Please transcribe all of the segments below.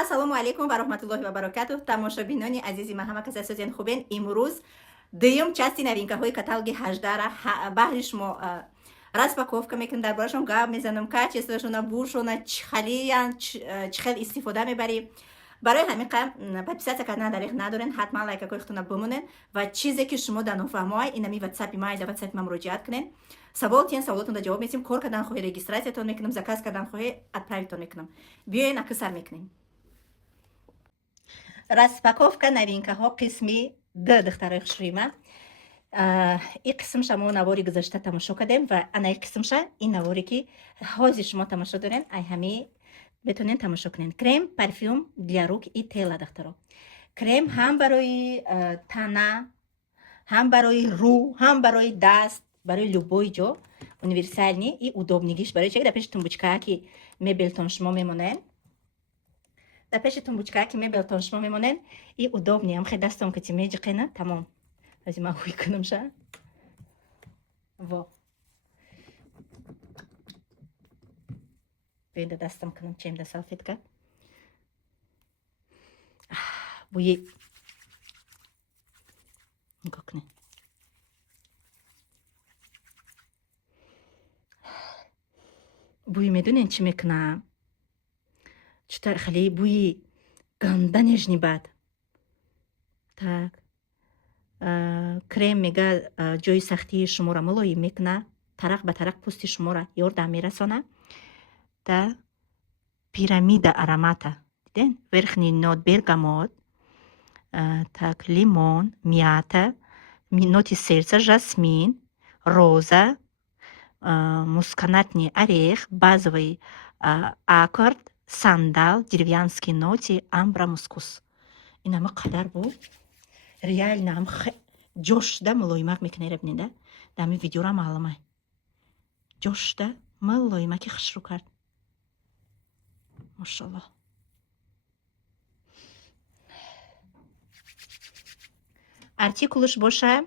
ассалому алайкум ва раҳматуллоҳи ва баракатуҳ. Тамошобинони азизи ман, ҳама кас ҳастед хубен? Имрӯз дуюм части новинкаҳои каталоги 18-ра баҳри шумо распаковка мекунем, дар борашон гап мезанам, качествашона, бушона, чӣ халиян, чӣ хел истифода мебарӣ. барои ҳамин подписатсия кардан дар их надорен, ҳатман лайкакои хутона бимонен ва чизе ки шумо дар нофаҳмоай инами ватсапи ман, дар ватсапи ман муроҷиат кунен. Савол тиен, саволотонда ҷавоб месим, кор кардан хоҳӣ регистратсиятон мекунам, заказ кардан хоҳӣ отправитон мекунам. биёен аксар мекунем. Распаковка новинкаҳо қисми д духтарои хушрӯйма. ин қисмша мо навори гузашта тамошо кардем ва ана ин қисмша ин наворе ки ҳозир шумо тамошо дорен, ай ҳами бетонен тамошо кунен. Крем парфюм для рук и тела духтаро. Крем ҳам барои тана, ҳам барои рӯ, ҳам барои даст, барои любой ҷо универсальни и удобнигиш барои чӣ дар пеши тумбучкаа ки мебелтон шумо мемонен. дар пеши тумбучкаа ки мебелтон шумо мемонен, и удобни амхе дастон ки ти меҷиқена тамом. Ази ман ҳуй кунам ша. Во. Беда дастам кунам чем да салфетка. Буи. Нигоҳ кунед. Буи медонен чӣ мекунам? Чута хеле буи ганда нежни бад. Так. Крем мега ҷои сахтии шуморо мулоим мекуна, тарақ ба тарақ пӯсти шуморо ёрдам мерасона. Да пирамида аромата. Диден? Верхний нот бергамот, так, лимон, мята, ноти сердца, жасмин, роза, мускатный орех, базовый аккорд, сандал, деревянские ноти, амбра, мускус. Инама қадар буд. Реально ам ҷошда мулоимак мекунера бинеда. Дами видеора маълумай. Ҷошда мулоимаки хушрӯ кард. Машаллоҳ. Артикулаш боша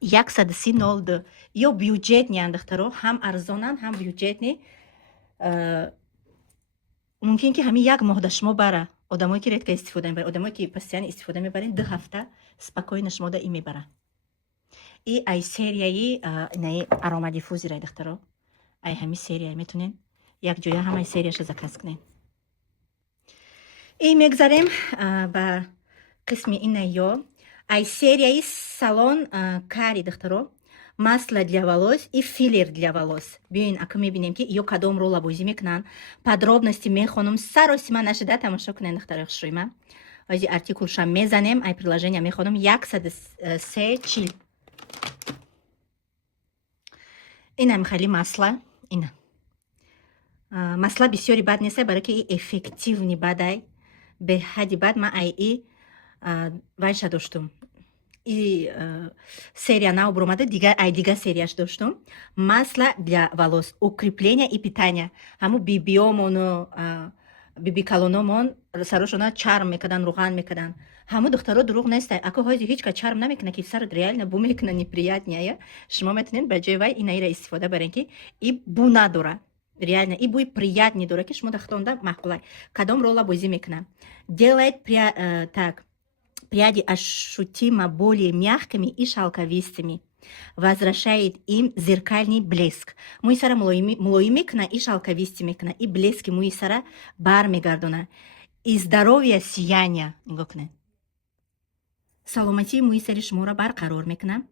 130.02. Ё бюджетни андохтаро, ҳам арзонан, ҳам бюджетни. Мумкин ки ҳамин як моҳ да шумо бара. Одамое ки редко истифода мебаранд, одамое ки постоянно истифода мебаранд, 2 ҳафта спокойно шумо да ин мебара. И ай серияи инаи аромадиффузира духтаро. Ай ҳами серия метонен як ҷоя ҳамаи серияша заказ кунен. И мегзарем ба қисми ина ё ай серияи салон кари духтаро. Масло для волос и филлер для волос. Биёин ака мебинем ки ё кадомро лабозӣ мекунанд. Подробности мехонам. Саросима нашида тамошо кунед духтарои хушрӯйма. Ози артикулша мезанем, ай приложения мехонам 103.40. Ина хеле масла. Ина. Масла бисёри бад нест, барои ки эффективни бадай. Беҳади бад ман ай вайша доштум. И серия нав буромада, дига серияш доштум. Масло для волос, укрепление и питание. Ҳаму бибиёмону бибикалономон сарошона чарм мекардан, руған мекардан. Ҳаму духтаро дурӯғ нестай. Ако ҳози ҳеч ка чарм намекуна ки сарат реально бу мекуна неприятния. Шумо метонед ба ҷои вай инаира истифода барен ки и бу надора. Реально и буи приятни дора ки шумо дахтонда маъқулай. Кадом рола бозӣ мекуна. Делает так. Пряди ощутимо более мягкими и шелковистыми. Возвращает им зеркальный блеск. Муи сара мулоим мекуна и шелковисти мекуна, и блески муи сара бар мегардона. И здоровье сияния. Нигоҳ кунед. Саломатии муи сари шуморо барқарор мекуна.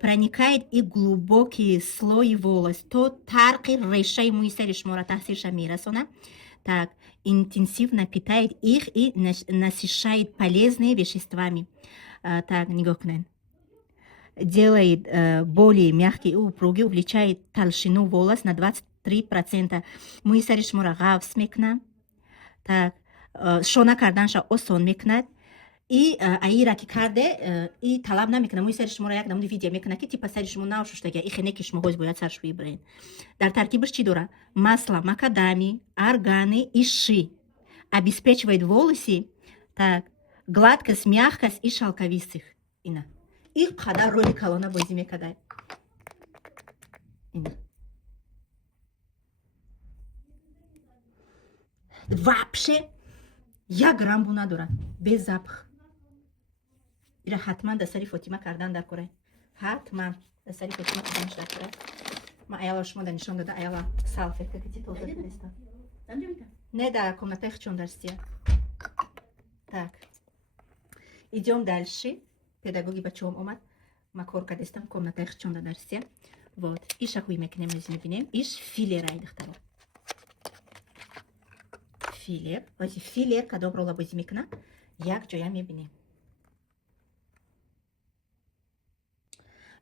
Проникает и глубокие слои волос. То тарқи решаи муи сари шуморо таъсирша мерасона. Так, интенсивно питает их и насыщает полезными веществами. Так, нигоҳ кунед. Делает более мягкий и упругий, увеличает толщину волос на 23%. Муи сари шуморо ғафс мекунад. Так, шона карданша осон мекунад. И аира ки карде и талаб намекунад. Муи сари шуморо як намуди видео мекунад ки типа сари шумо навшуштага и хене ки шумо ҳоз бояд саршӯӣ биред. Дар таркибаш чӣ дора? Масло макадами, органы и ши. Обеспечивает волосы, так, гладкость, мягкость и шелковистых. Ина. И қадар роли калона бозӣ мекардай. Ина. Вообще 1 грамм бу надорад, без запах. ира ҳатман дар сари Фотима кардан дар кора. ҳатман дар сари Фотима карданаш дар кора. Ман аялро шумода нишон дода, аяла салфетка ки тоза фиреста. Не, да комната хчон дарсия. Так. Идём дальше. Педагоги бачаҳом омад. Ма кор кардестам комната хчон да дарсия. Вот. Иша хуй мекунем, аз мебинем. Иш филер ай духтаро. Филер. Вази филер кадом рола бозӣ мекуна? Як ҷоя мебинем.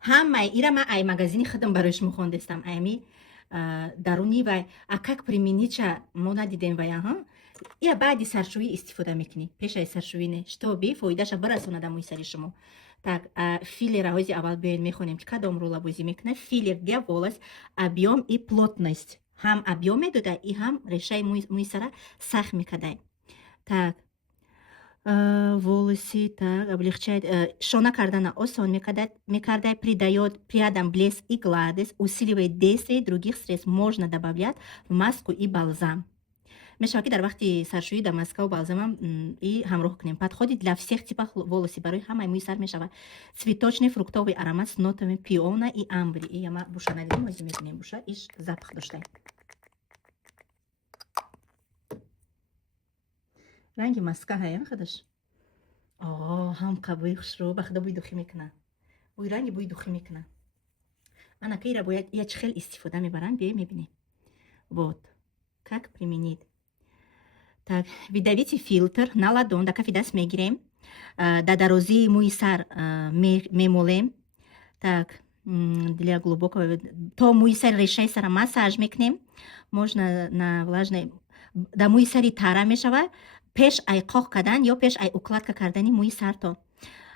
ҳамаи ира ман ай магазини худам барои шумо хондестам. Айми даруни вай а как применича мо надидем вай аҳа. Я баъди саршӯӣ истифода мекунӣ. Пешаи саршӯӣ не. Штоби фоидаша барасонада мӯи сари шумо. Так, филера ҳози аввал биёем мехонем ки кадом рола бозӣ мекуна. Филер для волос объем и плотность. Ҳам объем медода и ҳам решаи мӯи сара сахт мекардай. Так. Волоси так облегчает, шона кардана осон мекардай, придает приятный блеск и гладость, усиливает действие других средств. Можно добавлять в маску и бальзам. Мешава ки дар вақти саршӯӣ дар маска ва балзамам и ҳамроҳ кунем. Подходит для всех типов волоси. Барои ҳамаи мӯи сар мешава. Цветочный фруктовый аромат с нотами пиона и амбри. И ама буша надидем, озӣ мекунем буша, иш запах доштай. ранги маска ҳая хадаш. ҳам қабои хушро ба худо бӯи духӣ мекуна. Бӯи ранги бӯи духӣ мекуна. Анака ира бояд я чӣ хел истифода мебаранд, биё мебинем. Вот. Как применить? Так, выдавите фильтр на ладон, до кафи даст мегирем. До дарозии мӯи сар мемолем. Так, для глубокого то мӯи сар решаи сара массаж мекунем. Можно на влажной да мӯи сари тара мешава. Пеш ай қоқ кардан ё пеш ай укладка кардани мӯи сартон.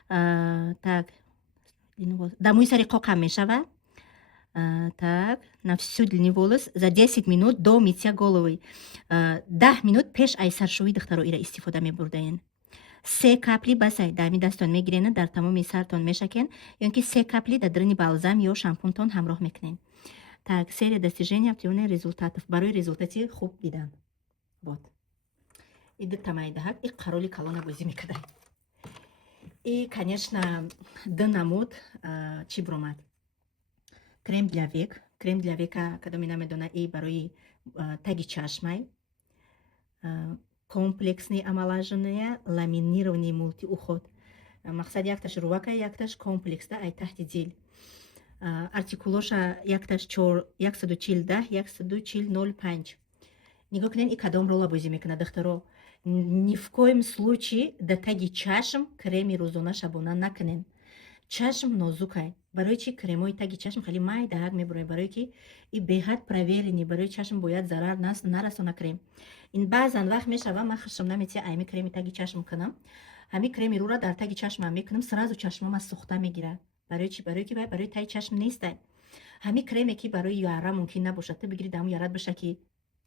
Так. Да мӯи сари қоқ ҳам мешава. Так, на всю длину волос за 10 минут до митья головы. 10 минут пеш ай саршӯӣ духтаро ира истифода мебурдаен. 3 капли басай дами дастон мегирена, дар тамоми сартон мешакен, ё ки 3 капли дар даруни балзам ё шампунтон ҳамроҳ мекунем. Так, серия достижения оптимальных результатов. Барои результати хуб дидан. Вот. И дутамай даҳад, и қароли калона бозӣ мекардай. И, конечно, ду намуд чӣ буромад? Крем для век. Крем для века, кадоми намедона, и барои таги чашмай. Комплексный омолаживание, ламинированный мультиуход. Мақсад якташ рувака, якташ комплекс, да, ай таҳти дил. Артикулоша якташ 140 140 нигоҳ кунен, и кадом рола бозӣ мекуна духтаро. Ни в коем случае да таги чашм креми рӯзона шабона накунен. Чашм нозукай. Барои чӣ кремои таги чашм хеле майдаҳак мебурад, барое ки и беҳад проверени, барои чашм бояд зарар нарасона крем. Ин баъзан вақт мешава ман хушам наметия айми креми таги чашм кунам. Ҳами креми рӯра дар таги чашмам мекунам, сразу чашмама сухта мегирад. Барои чӣ? Барои ки вай барои таги чашм нестай. Ҳами креме ки барои яра мумкин набошад, ту бигири даму ярат баша ки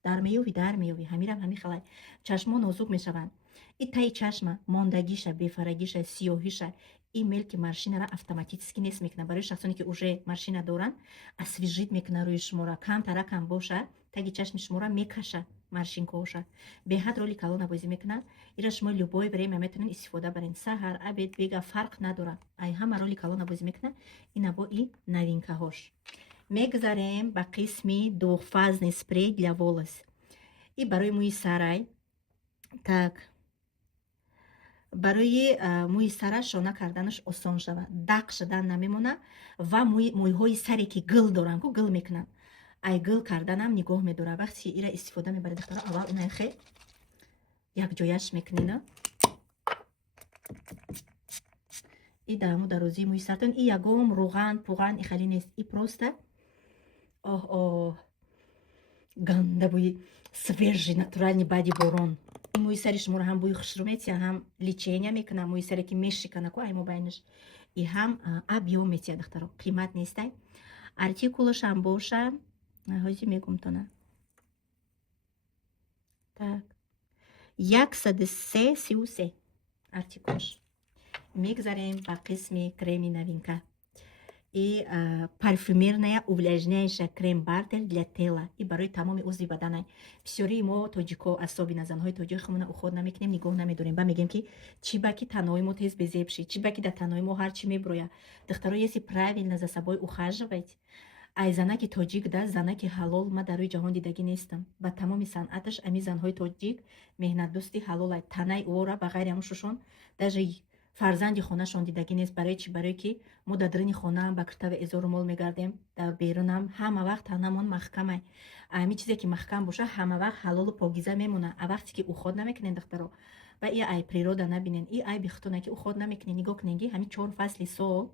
дар меёви ҳамирам ҳами халай чашмо нозук мешаванд. И таи чашма мондагиша, бефарагиша, сиёҳиша и мелки маршинара автоматически нест мекуна. Барои шахсоне ки уже маршина доранд, освежит мекуна рӯи шумора. Камтара кам боша, таги чашми шумора мекаша маршинкоша. Беҳад роли калона бозӣ мекуна. Ира шумо любое время метавонед истифода баред. Саҳар, абед, бега фарқ надорад. Ай ҳама роли калона бозӣ мекуна. Ина бо и новинкаҳош. Мегзарем ба қисми двухфазный спрей для волос. И барои мӯи сарай. Так. барои мӯи сара шона карданаш осон шавад, дақ шудан намемона ва мӯйҳои саре ки гул доранд, ку гул мекунанд, ай гул карданам нигоҳ медорад. Вақти ира истифода мебаред духтара, аввал ина хе якҷояш мекунина и даму дарозии мӯи сартон и ягом руған пуған и хали нест, и просто ганда бӯи свежий натуральный баъди борон. мӯи сари шуморо ҳам бӯи хушрӯ метия, ҳам лечения мекунам, мӯи саре ки мешикана ку ай мобайнаш, и ҳам объем метия духтаро, қимат нестай. Артикулашам боша ҳози мегумтона так 133 артикулаш. Мегзарем ба қисми креми новинка. и парфюмерная увлажняющая крем-бартер для тела. И барои тамоми узви баданай. Бисёри мо тоҷико, особенно занҳои тоҷиқамона уход намекунем, нигоҳ намедорем. Ба мегем ки чӣ баки танои мо тез безеб шид, чӣ баки дар танои мо ҳарчӣ меброяд. Духтаро если правильно за собой ухаживать, ай занаки тоҷик да, занаки ҳалол ма дар рӯи ҷаҳон дидагӣ нестам. Ба тамоми санъаташ ами занҳои тоҷик меҳнатдӯсти ҳалолай. Танаи ора ба ғайри амушушон даже фарзанди хонашон дидагӣ нест. Барои чӣ? Барое ки мо дар дарини хонаам ба киртави эзору мол мегардем, дар берунам ҳама вақт танамон маҳкамай. Ами чизе ки маҳкам боша ҳама вақт ҳалолу покиза мемона. А вақте ки уход намекунен духтаро, ба и ай природа набинен, и ай бихтона ки уход намекунен. Нигоҳ кунен ки ҳамин 4 фасли сол,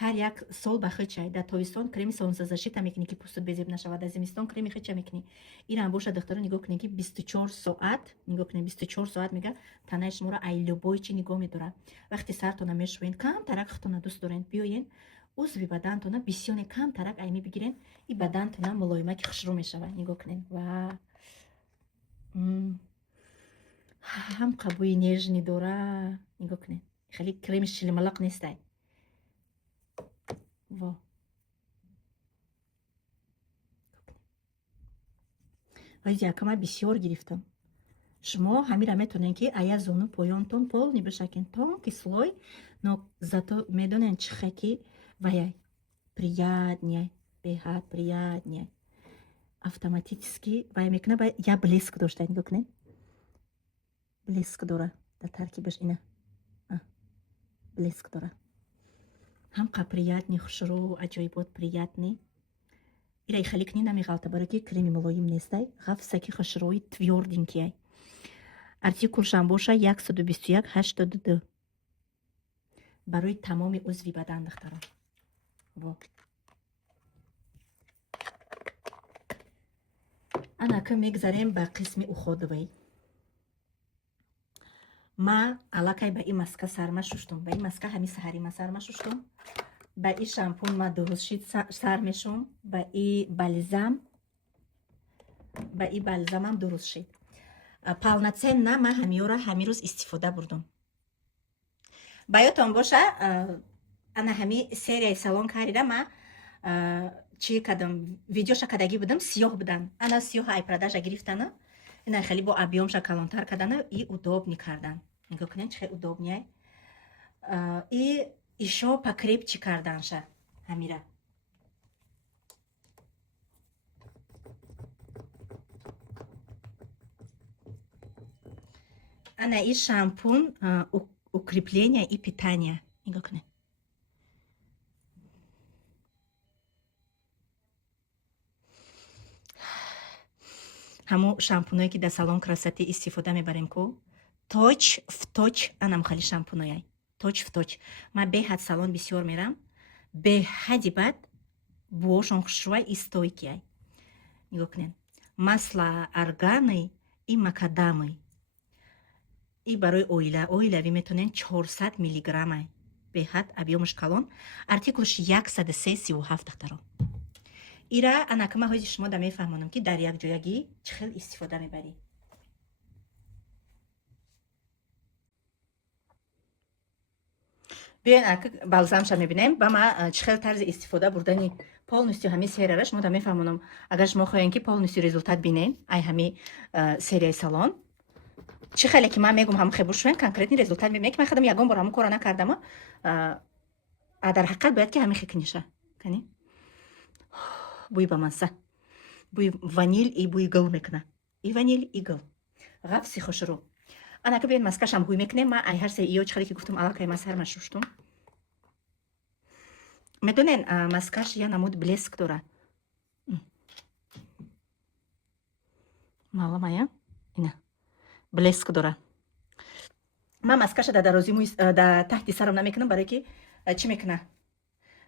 ҳар як сол ба хичай. Дар тобистон креми солнцезащита мекунӣ ки пӯстат безеб нашавад, дар зимистон креми хича мекунӣ. инам боша духтаро нигоҳ кунен ки 24 соат, нигоҳ кунен 24 соат мега танаи шуморо ай любой чӣ нигоҳ медорад. Вақте сартона мешӯен, камтарак хитона дӯст дорен, биёен узви бадантона бисёне камтарак ай мебигирен, и бадантона мулоимаки хушрӯ мешавад. Нигоҳ кунен. Ва ҳам қабуи нежни дора. Нигоҳ кунен. Хеле креми шилмалақ нестай. Во. Вайзи якама бисёр гирифтам. Шумо ҳамира метонен ки ая зону поёнтон полни бишакен тонки слой, но зато медонен чихе ки ваяй приятнее, беҳад приятнее. Автоматически вай мекуна ба я блеск дошта. Нигоҳ кунен. Блеск дора дар таркибаш ина. Блеск дора. ҳамқа приятни хушрӯ, аҷоибот приятни. Ира хеле кни намеғалта, барои ки креми мулоим нестай. ғафсаки хушрӯи твёрденькияй. Артикулшам боша 121 82. Барои тамоми узви бадан духтаро. Во. анака мегзарем ба қисми уходовай. ма аллакай ба и маска сарма шуштум. Ба и маска ҳами саҳари ма сарма шуштум. Ба и шампун ма дуруст шид сар мешум. Ба и балзамам дуруст шид. Полноценно ма ҳамиёра ҳами рӯз истифода бурдум. Ба ёдтон боша ана ҳами серияи салон карида ма чӣ кардам, видеоша кардагӣ будам, сиёҳ будан. Ана сиёҳа ай продажа гирифтана. Ина хеле бо объёмша калонтар кардана и удобни кардан. Нигоҳ кунен чӣ хеле удобняй. И ишо покрепче карданша ҳамира. Ана и шампун укрепления и питания. Нигоҳ кунен. ҳамун шампуное ки дар салон красоти истифода мебарем ку точ в точ анам хали шампунояй. Точ в точ. Ма беҳад салон бисёр мерам. Беҳади бад буошон хушрӯай и стойкияй. Нигоҳ кунен. Масла органы и макадамы. И барои оила. Оилави метонен 400 миллиграммай. Беҳад объёмаш калон. Артикулш 137 духтаро. ира анакама ҳози шумо да мефаҳмонам ки дар якҷоягӣ чӣ хел истифода мебарӣ. биёен ака балзамша мебинем. Ба ма чӣ хел тарзи истифода бурдани полностью ҳами серияра шумо да мефаҳмонам. Агар шумо хоҳем ки полностью результат бинем, ай ҳами серияи салон чӣ хеле ки ман мегум ҳам хебур шуен конкретни результат мебинем ки ман хадам ягон бор ҳамун кора накардама. дар ҳақиқат бояд ки ҳами хикниша кани бӯи ба мазза, бӯи ванил и бӯи гул мекуна. И ванил и гул. ғафси хушрӯ. анака биёед маскашам ҳуй мекунем. Ма ай ҳар се иё чӣ хеле ки гуфтум аллакай ма сарма шуштум. медонен маскаш я намуд блеск дора. маламая ина блеск дора. ма маскаша дар дарози мӯи дар таҳти сарам намекунам, барое ки чӣ мекуна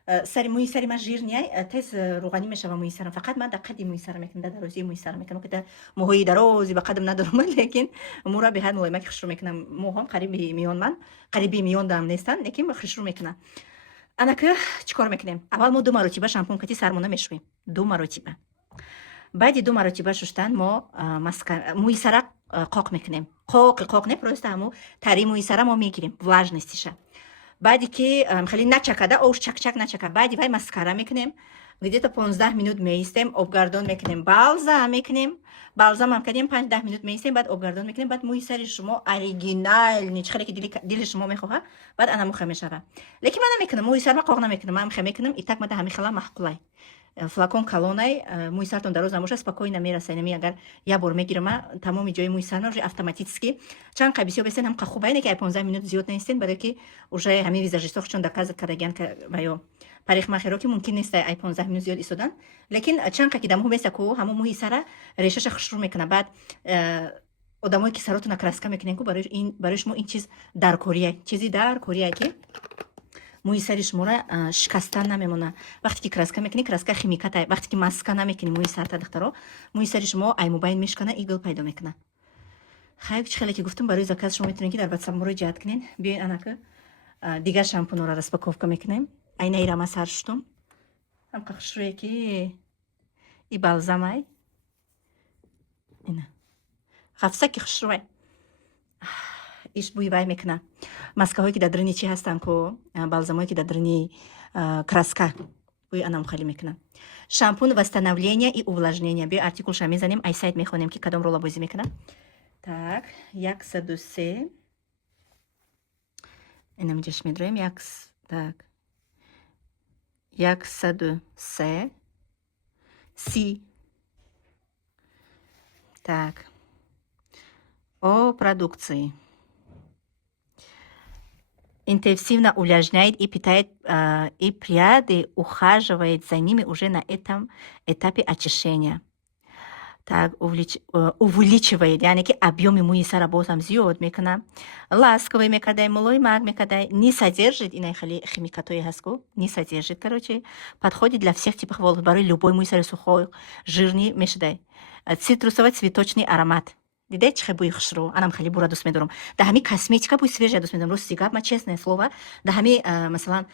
мӯи сари ма жир ниай тез рӯғанӣ мешава мӯи сарам. фақат ман дар қади мӯи сарам мекунам, дар дарозии мӯи сарам мекунам. ки мӯҳои дарози ба қадам надорам, лекин мӯра беҳад мулоимаки хушрӯ мекунам. мӯҳам қариби миён ман қариби миёндам нестан, лекин хушрӯ мекунам. анака чӣ кор мекунем? аввал мо 2 маротиба шампун кати сармона мешӯем. 2 маротиба. баъди 2 маротиба шуштан мо мӯи сара қоқ мекунем. қоқ не просто ҳамун тари мӯи сара мо мегирем влажностиша. баъде ки хеле начакада ош чакчак начака баъди вай маскара мекунем, где-то 15 минут меистем, обгардон мекунем, балзам мекунем, балзамам кардем 5-10 минут меистем, баъд обгардон мекунем, баъд мӯи сари шумо оригинални чӣ хеле ки дили шумо мехоҳад, баъд ана муха мешава. Лекин ман намекунам, мӯи сар ма қоқ намекунам, ман муха мекунам, итак мада ҳами хела маҳқулай. Флакон калонай, мӯи сартон дароз намоша, спокойно мерасай. Нами агар я бор мегирам, тамоми ҷои мӯи сарна уже автоматически чанд қа бисёр бесен ҳам қа хуб айне ки ай 15 минут зиёд нестен, барои ки уже ҳами визажистҳо чун доказат кардагианд ки баё парихмахеро ки мумкин нест ай 15 минут зиёд истодан. Лекин чанд қа ки дамҳо меса ку ҳамон мӯи сара решаша хушрӯ мекуна. Баъд одамое ки саротона краска мекунен ку барои шумо ин чиз даркория, чизи даркория ки мӯи сари шуморо шикастан намемона. Вақте ки краска мекунӣ, краска химиката, вақте ки маска намекунӣ мӯи сарта духтаро, мӯи сари шумо аймубайн мешкана, игл пайдо мекуна. хайр чӣ хеле ки гуфтам, барои заказ шумо метавонед ки дар WhatsApp муроҷиат кунед. Биёед анака дигар шампунҳоро распаковка мекунем. Айнаира ма сар шуштум. Ҳамқа хушрӯе ки и балзамай. Ина. Хафсаки хушрӯе. иш бӯи вай мекуна. Маскаҳое ки дар даруни чӣ ҳастанд ку балзамое ки дар даруни краска бӯи анам хеле мекуна. Шампун восстановления и увлажнения. Биё артикулша мезанем, ай сайт мехонем ки кадом рола бозӣ мекуна. Так, 103. Инам ҷаш медроем. Так. 103. Си. Так. О продукции. Интенсивно увлажняет и питает и пряды, ухаживает за ними уже на этом этапе очищения. Так, увеличивает, яъне ки объёми мӯи сара бозам зиёд мекуна. Ласковый мекардай, мулоимак мекардай, не содержит, инаи хеле химикатое ҳаст ку, не содержит, короче, подходит для всех типов волос, барои любой мӯи сари сухой, жирный мешадай. Цитрусовый цветочный аромат. Дидед чӣ бӯи хушрӯ? Анам хеле бура дӯст медорам. Да ҳами косметика бӯи свежая дӯст медорам. Рости гап, ма честное слово. Да ҳами масалан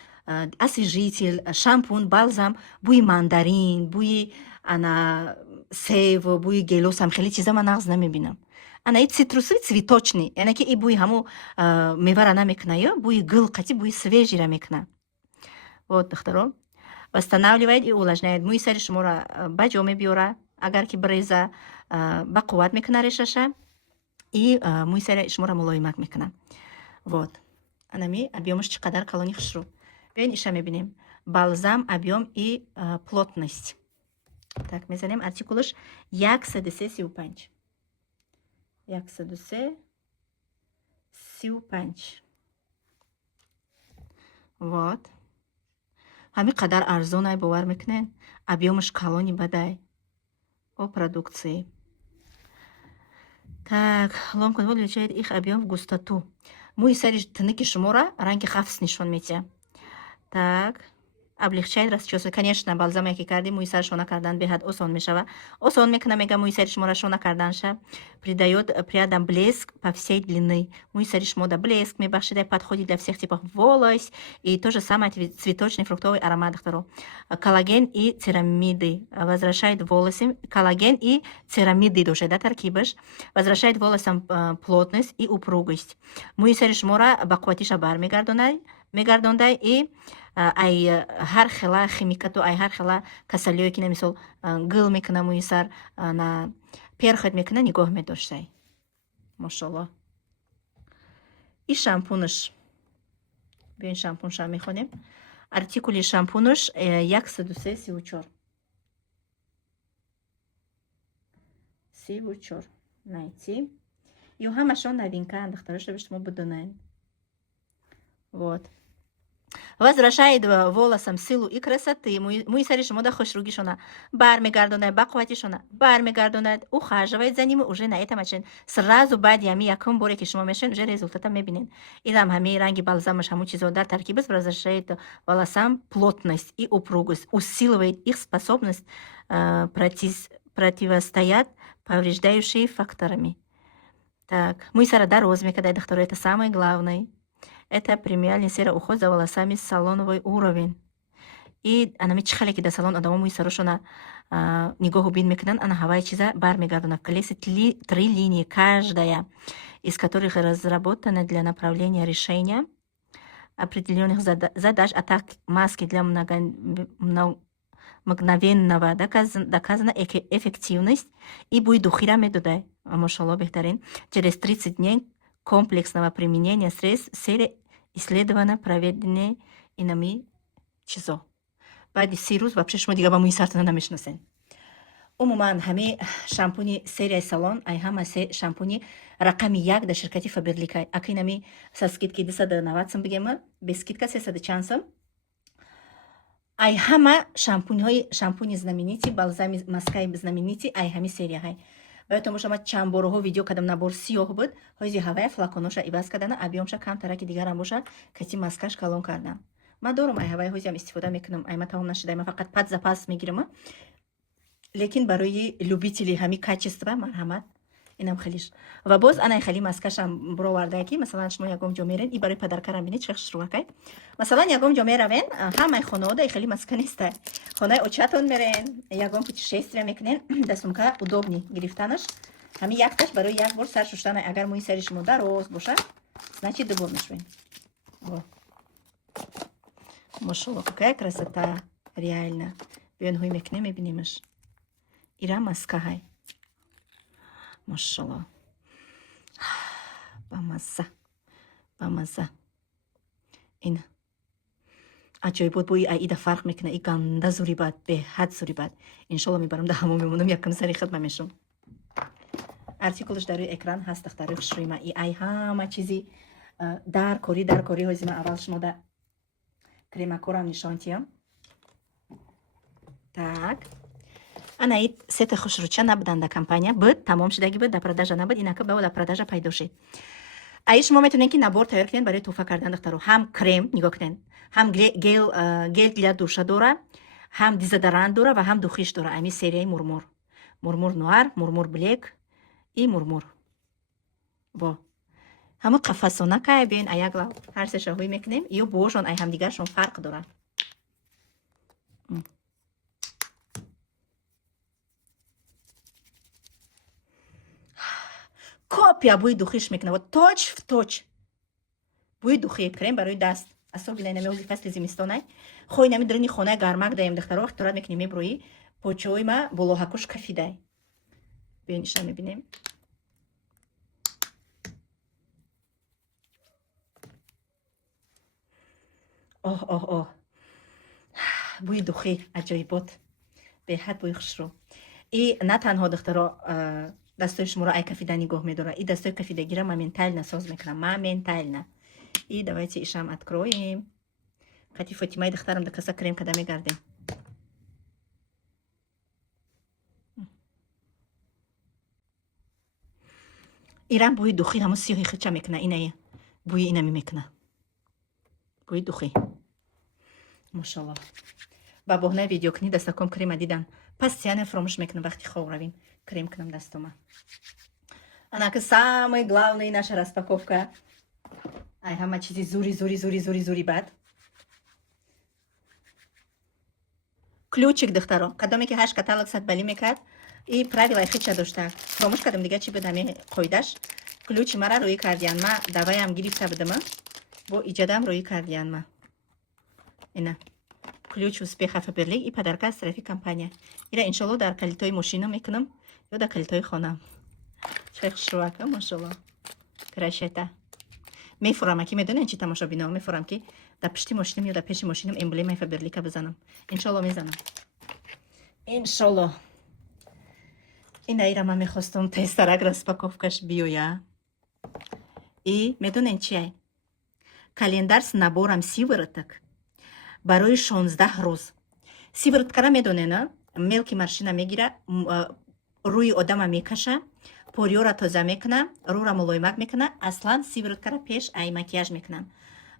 освежитель, шампун, балзам, бӯи мандарин, бӯи ана сев, бӯи гелосам хеле чиза ман нағз намебинам. Ана и цитрусовый цветочный, яъне ки и бӯи ҳаму мевара намекуна, ё бӯи гул қати бӯи свежира мекуна. Вот духтаро. Восстанавливает и увлажняет. Мӯи сари шуморо ба ҷо мебиёра, агар ки бреза ба қувват мекуна решаша и мӯи сари шуморо мулоимак мекуна. Вот. Анами объёмаш чӣ қадар калони хушрӯ. Биёин иша мебинем. Балзам, объём и плотность. Так, мезанем артикулаш 135. 135. Вот. ҳами қадар арзонай бовар мекунен. Объёмаш калони бадай. О продукции. Так, ломка увеличивает их объем в густоту. Мӯи сари тунуки шуморо ранги хафс нишон медиҳад. Так. Облегчает расчесывание. Конечно, балзаме ки кардем, мӯи сар шона кардан беҳад осон мешава. Осон мекуна, мега мӯи сари шуморо шона карданша придает прядам блеск по всей длины. Мӯи сари шумо да блеск мебахшид, подходит для всех типов волос. И то же самое цветочный фруктовый аромат. Коллаген и церамиды возвращает волосы. Коллаген и церамиды тоже, да, таркибаш. Возвращает волосам плотность и упругость. Мӯи сари шуморо ба қувватиша бармегардондай и ай ҳар хела химикату, ай ҳар хела касалие ки намисол гул мекуна мӯи сар, на перхот мекуна, нигоҳ медоштай. Мошаллоҳ. И шампунаш. Биёин шампунша мехонем. Артикули шампунаш 103-34. 34. Найти. Ё ҳамашон новинкаанд, духтаро, чтобы шумо бидонед. Вот. Возвращает волосам силу и красоты. Мӯи сари шумо да хушрӯгишона бармегардонад, ба қувватишона бармегардонад, ухаживает за ними уже на этом очин. Сразу баъди ҳами якум боре ки шумо мешавед, уже результата мебинед. Инам ҳами ранги балзамаш ҳаму чизо дар таркиб аст. Возвращает волосам плотность и упругость, усиливает их способность противостоять повреждающим факторами. Так, мӯи сара дароз мекардай, духтаро, это самое главное. Это премиальный сера уход за волосами салоновый уровень. И анами чӣ хеле ки дар салон одамо мӯи сарушона нигоҳу бин мекунанд, ана ҳаваи чиза бармегардонад. В колесе 3 линии, каждая из которых разработана для направления решения определенных задач, а так маски для мгновенного доказана эффективность и будет духира метода, машаллах, бехтарин. Через 30 дней комплексного применения средств серия исследована проведенные инами чизо. بعد 3 روز вообще شما دیگه با موی سرتون نمیشناسین. عموما همه شامپونی سری سالن ای همه شامپونی رقم 1 در شرکت فابرلیکای اکی نمی ساسکیت کی 290 сом بگم بسکیت کا 300 چند сом ای همه شامپونی знамениті балзами маскаи знамениті ай ҳами серияҳай باید شما چند بارها ویدیو کردم نبار سیاه بود هایزی هوای فلاکونوش عوض کردن ابیامش کم ترکی دیگر هم باشه کسی ماسکش کلون کردن من دارم ای هوای هایزی هم استفاده میکنم ای ما تمام نشده من فقط پد زپاس میگیرم لیکن برای لوبیتلی همی کچیست و مرحمت اینم خیلیش و باز انا خیلی ماسکشم برو ورده کی مثلا شما یگم جا میرین این برای پدرکارم بینید چه شروع کی مثلا یگم جا میروین همه خانواده خیلی ماسک نیست خانه اوچاتون میرین یگم путешествие میکنین دستمکا удобні گرفتنش همین یک تاش برای یک بار سر شستن اگر موی سرش دراز باشه значит دوبار میشوین ماشاءالله какая красота реально بیان هوی میکنه میبینیمش ایران ماسکه های ماشاءالله بامزه این عجایب بود بوی ایده فرق میکنه این گنده زوری باد به حد زوری باد انشالله میبرم ده همون میمونم یکم سری خدمه میشم ارتیکلش در روی اکران هست دختر شریمه ای همه چیزی در کاری هایزی من اول شما در کریم کورم نشانتیم так ана ин сета хушруча набудан да компания буд тамом шудагӣ буд да продажа набуд инака ба да продажа пайдо шуд аи шумо метавонед ки набор тайёр кунед барои туҳфа кардан духтаро ҳам крем нигоҳ кунед ҳам гел для душа дора ҳам дезодорант дора ва ҳам духиш дора ами серияи мурмур нуар мурмур блек и мурмур бо ҳамун қафасона кай бин аягла ҳар сеша ҳуй мекунем ё бошон ай ҳамдигаршон фарқ дорад копия бӯи духиш мекунад точ в точ бӯи духи крем барои даст особенно намеози фасли зимистонай хои нами дарини хонаи гармак даем дахтаро вақти торат мекунем меброи почаҳои ма болоҳакуш кафидай биён иша мебинем оҳ бӯи духи аҷоибот беҳад бӯи хушро и на танҳо духтаро дастои шуморо ай кафида нигоҳ медора и дастои кафидагиро моментально соз мекунам моментально и давайте ишам откроем қати фотимаи духтарам да каса крем када мегардем ирам бӯи духи ҳамун сиёҳи хича мекуна инае бӯи инами мекуна бӯи духи машаллоҳ ба боҳнаи видеокунӣ дастаком крема дидам постоянно фромӯш мекунам вақти хоб равим крем кунам дастома анака самая главная наша распаковка ай ҳама чизи зури бад ключик духтаро кадоме ки ҳаш каталог садбалӣ мекард и правила хича дошта фромӯш кардам дига чи будами қоидаш ключи мара рӯӣ кардиян ма даваям гирифта будама бо иҷодам рӯӣ кардиян ма ина ключ успеха фаберлик и подарка аз тарафи компания ира иншалло дар калитои мошина мекунам ё дар калитои хонам чӣ хушрӯака машаллоҳ крашета мефурам ки медонен чи тамошобино мефурам ки дар пишти мошинам ё дар пеши мошинам эмблемаи фаберлика бизанам иншалло мезанам иншалло ина ира ман мехостам тестарак распаковкаш биёя и медонен чиай календар с набором сивороток барои 16 рӯз сивороткара медонена мелки маршина мегира рӯи одама мекаша порёра тоза мекуна рӯра мулоимак мекуна аслан сивороткара пеш ай макияж мекунам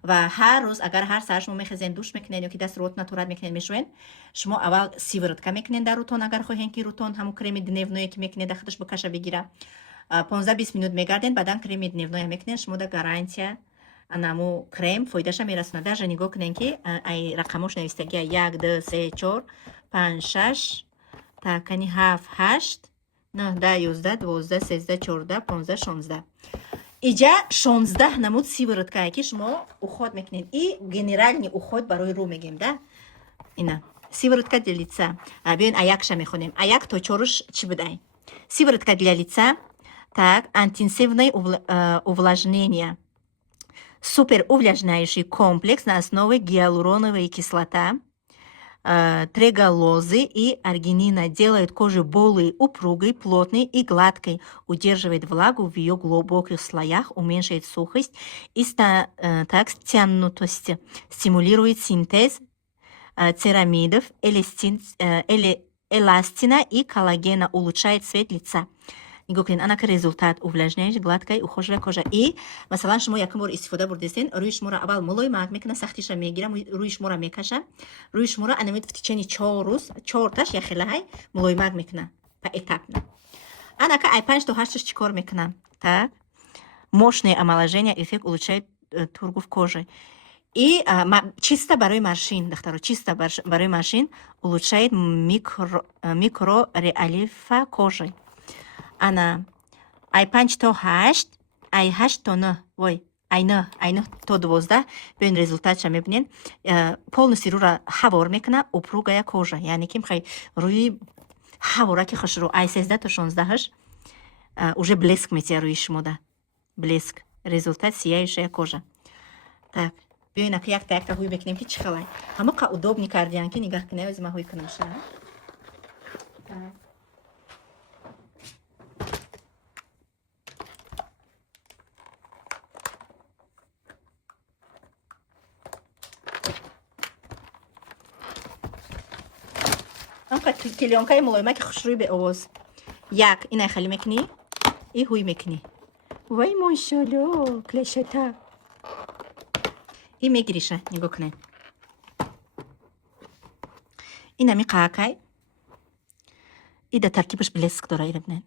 ва ҳар рӯз агар ҳар саҳар шумо мехезен душ мекунед ё ки даст рӯтона турат мекунед мешӯен шумо аввал сиворотка мекунед дар рӯтон агар хоҳен ки рӯтон ҳамун креми дневное ки мекунед дар худаш бикаша бигира 15-20 минут мегарден баъдан креми дневное мекунед шумо да гарантия анаму крем фоидаша мерасонад даже нигоҳ кунен ки ай рақамош навистагия 1 2 3 4 5 6 такани 7 8 9 10 11 12 13 14 15 16 иҷа 16 намуд сивороткае ки шумо уход мекунед. И генеральни уход барои рӯ мегем да. Ина сиворотка для лица. Биёин аякша мехонем. Аяк то 4 чӣ будай? Сиворотка для лица. Так, интенсивное увлажнение. Супер увлажняющий комплекс на основе гиалуроновой кислоты, треголозы и аргинина делает кожу более упругой, плотной и гладкой, удерживает влагу в ее глубоких слоях, уменьшает сухость и так стянутость, стимулирует синтез церамидов, эластина и коллагена, улучшает цвет лица. нигоҳ кунед, анака результат увлажняешь гладкая ухоженная кожа. И масалан шумо якум бор истифода бурдестен, рӯи шуморо аввал мулоимак мекуна, сахтиша мегира, рӯи шуморо мекаша, рӯи шуморо анамид в течение 4 рӯз 4таш яхелаҳай мулоимак мекуна поэтапно. Анака ай 5 то 8 чикор мекуна. Так, мощное омоложение, эффект улучшает тургу в коже. И чисто барои маршин, дохтаро, чисто барои маршин улучшает микрорельефа кожи. Ана ай 5 то 8, ай 8 то 9, вой, ай 9 то 12, биёин результатша мебинед. Полностью рӯра ҳавор мекуна, упругая кожа, яъне ки мехоҳи рӯи ҳавора ки хушрӯ, ай 13 то 16-аш уже блеск метиҳад рӯи шумо, да, блеск, результат сияющая кожа. Так, биёин ака якта ҳуй мекунем ки чӣ халай. Ҳамақа удобни кардиан ки нигоҳ кунед, ози ман ҳуй кунам ша. Так. Клеёнкаи мулоимаки хушрӯи беовоз. Як инай хали мекунӣ и ҳуй мекунӣ. Вай мошалло, клешата. И мегириша, нигоҳ кунед. Ина миқаакай. Ида таркибаш блеск дора, ида бинед.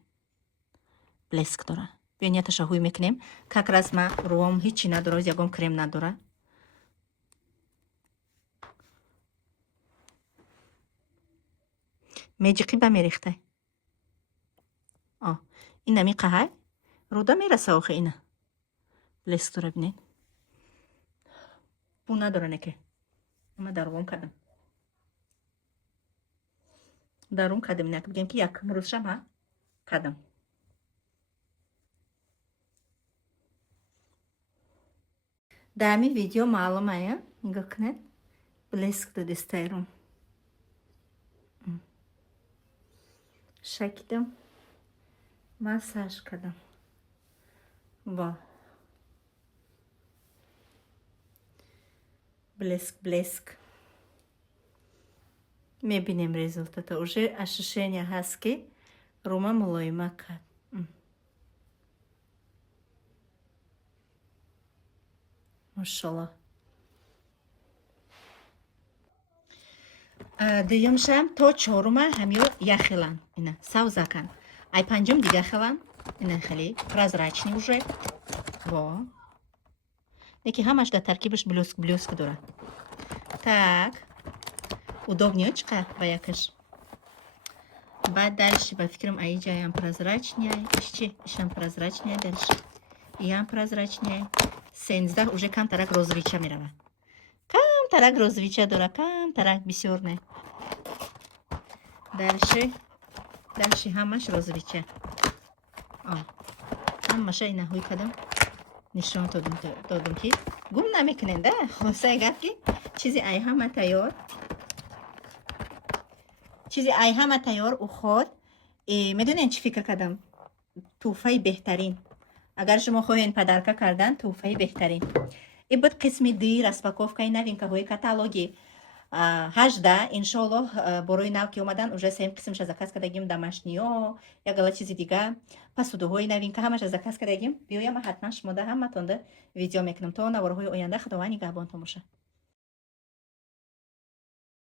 Блеск дора. Биён яташа ҳуй мекунем. Как раз ма рӯам ҳичи надора, ягон крем надора. меҷиқи ба мерехтай. Ина миқаҳай. Рӯда мераса охе ина. Блеск дора бинед. Бу надора неке. Ама дарвон кадам. Дарун кадам нек бигем ки як рӯзша ма кадам. Дами видео маълум ая. Нигоҳ кунед. Блеск додистай рӯм. Шакидам. Массаж кадам. Ва. Блеск. Мебинем результата. Уже ощущение ҳаст ки рӯма мулоима кард. Машаллоҳ. Дуюмшам то 4-ума ҳамё яхелан. Ина савзакан. Ай 5-ум дига хелан. Ина хеле прозрачный уже. Во. Неки ҳамаш дар таркибаш блёск дорад. Так. Удобнёчка ба якаш. Баъд дальше ба фикрам аиҷаям прозрачняй. Ишам прозрачняй дальше. Иям прозрачняй. 17 уже камтарак розовича мерава. Камтарак розовича дора. Камтарак бисёр не. Дальше ҳамаш розовича. Ҳамаша ина ҳуй кадам. Нишон додум ки гум намекунем да. Хулосаи гап ки чизи ай ҳама тайёр. Уход. Медонем чӣ фикр кардам? Туҳфаи беҳтарин. Агар шумо хоҳед падарка кардан, туҳфаи беҳтарин. И буд қисми ди распаковкаи новинкаҳои каталоги 18. Иншоаллоҳ борои нав ки омадан уже 7 қисмша заказ кардагим. Домашниё, як гала чизи дига, посудҳои новинка ҳамаша заказ кардагим. Биёям ҳатман шумода ҳаматонда видео мекунам. То навораҳои оянда худованд нигаҳбонтон боша.